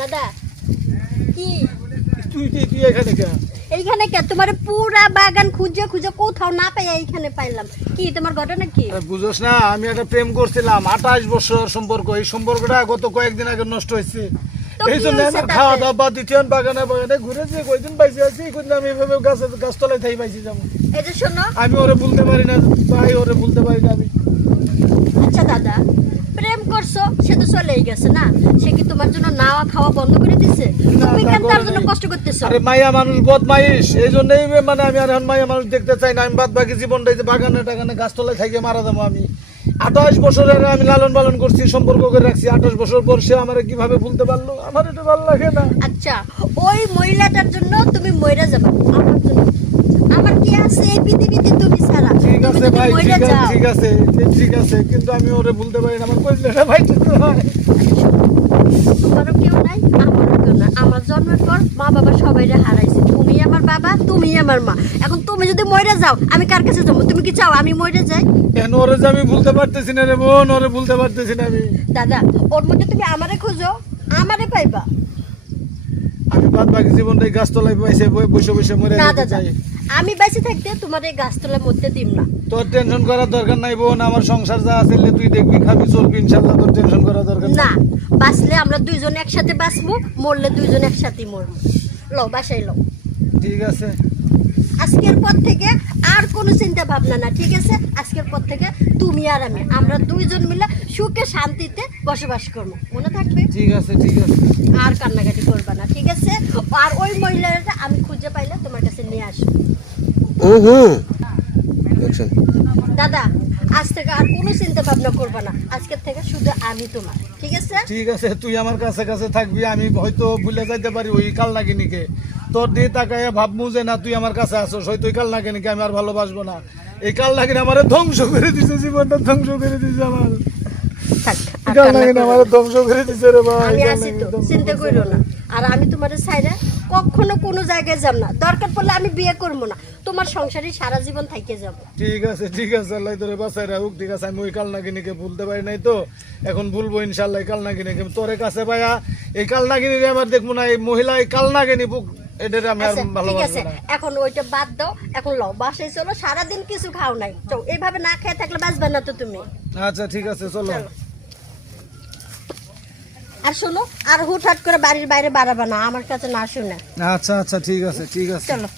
দাদা কি তুই এখানে কেন? এইখানে কে? তোমার পুরা বাগান খুঁজে খুঁজে কোথাও না পাই এইখানে পাইলাম। কি তোমার ঘটনা কি? বুঝোস না, আমি একটা প্রেম করছিলাম 28 বছর সম্পর্ক। এই সম্পর্কটা গত কয়েকদিন আগে নষ্ট হয়েছে। এই জন্য আমার খাওয়া দাওয়া বাদ দিতে বাগানে বাগানে ঘুরেছি। কয়েকদিন পাইছি আছি আমি এভাবে গাছতলায় থাই পাইছি যাবো। এই যে শোনো, আমি ওরে বলতে পারি না ভাই, ওরে বলতে পারি না আমি। আচ্ছা দাদা, প্রেম করছো সে তো চলেই গেছে না, সে কি তোমার জন্য নাওয়া খাওয়া বন্ধ করে দিছে? তুমি কেন তার জন্য কষ্ট করতেছো? আরে মাইয়া মানুষ বদমাইশ, এই জন্যই মানে আমি আর মাইয়া মানুষ দেখতে চাই না। আমি বাদ বাকি জীবনটা বাগানে টাগানে গাছতলায় থাকি মারা যাবো আমি। 28 বছরের আমি লালন পালন করছি, সম্পর্ক করে রাখছি। 28 বছর পর সে আমার কিভাবে ভুলতে পারলো? আমার এটা ভালো লাগে না। আচ্ছা, ওই মহিলাটার জন্য তুমি মইরা যাবা, আমার জন্য আমার কি আছে এই পৃথিবীতে তুমি ছাড়া? ঠিক আছে ভাই, ঠিক আছে, ঠিক আছে, কিন্তু আমি ওরে ভুলতে পারি না। আমার কইলে না ভাই, তোমারও কেউ নাই, আমারও কেউ নাই। আমার জন্মের পর মা বাবা সবাইরে হারাইছে। তুমি আমার বাবা, তুমি আমার মা। এখন তুমি যদি মইরা যাও, আমি কার কাছে যাবো? তুমি কি চাও আমি মইরা যাই? কেন ওরে যে আমি ভুলতে পারতেছি না রে বোন, ওরে ভুলতে পারতেছি না আমি। দাদা, ওর মধ্যে তুমি আমারে খুঁজো, আমারে পাইবা। আমি বাদ বাকি জীবনটা এই গাছতলায় পাইছে বসে বসে মরে না যেতে দাদা, চাই। আমি বেঁচে থাকতে তোমার এই গাছতলার মধ্যে দিম না। তোর টেনশন করার দরকার নাই বোন, আমার সংসার যা আছে তুই দেখবি, খাবি, চলবি, ইনশাল্লাহ। তোর টেনশন করার দরকার না, নাই। বাঁচলে আমরা দুইজন একসাথে বাঁচবো, মরলে দুইজন একসাথেই মরবো। লো, বাসায় লো। ঠিক আছে, আজকের পর থেকে আর কোনো চিন্তা ভাবনা না, ঠিক আছে? আজকের পর থেকে তুমি আর আমি, আমরা দুইজন মিলে সুখে শান্তিতে বসবাস করবো, মনে থাকবে? ঠিক আছে, ঠিক আছে। আর কান্নাকাটি করবা না, ঠিক আছে? আর ওই মহিলাটা আমি খুঁজে পাইলে তোমার কাছে নিয়ে আসবো। দাদা, আজ থেকে আর কোনো চিন্তা ভাবনা করবা না। আজকের থেকে শুধু আমি তোমার, ঠিক আছে? ঠিক আছে, তুই আমার কাছে কাছে থাকবি। আমি হয়তো ভুলে যাইতে পারি ওই কাল নাগিনীকে। তোর দিয়ে তাকায় ভাবমু যে না তুই আমার কাছে আসোস, হয়তো ওই কাল নাগিনীকে আমি আর ভালোবাসবো না। এই কাল নাগিনী আমার ধ্বংস করে দিছে, জীবনটা ধ্বংস করে দিছে আমার। থাক, আর কাল কান্না নাগিনী করো আমার না। ধ্বংস করে দিছে রে ভাই। আমি আছি তো, চিন্তা করো না। আর আমি তোমার সাইডে কখনো কোনো জায়গায় যাব না। দরকার পড়লে আমি বিয়ে করবো না, তোমার সংসারে সারা জীবন থাইকে যাব। ঠিক আছে, ঠিক আছে, আল্লাহ তোরে বাঁচাই রাখুক। ঠিক আছে, আমি ওই কাল নাগিনীকে ভুলতে পারি নাই তো, এখন ভুলবো ইনশাল্লাহ। এই কাল নাগিনীকে তোরে কাছে পাইয়া এই কাল নাগিনীরে আমার দেখবো না, এই মহিলা এই কাল নাগিনী এটারে আমি আর আচ্ছা, ঠিক ভালোবাসবো আছে, না। এখন ওইটা বাদ দাও। এখন লও, বাসায় চলো। সারাদিন কিছু খাও নাই তো, এইভাবে না খেয়ে থাকলে বাঁচবে না তো তুমি। আচ্ছা ঠিক আছে, চলো। চলো। আর শোনো, আর হুটহাট করে বাড়ির বাইরে বাড়াবা না, আমার কাছে না শুনে। আচ্ছা আচ্ছা, ঠিক আছে, ঠিক আছে। চলো।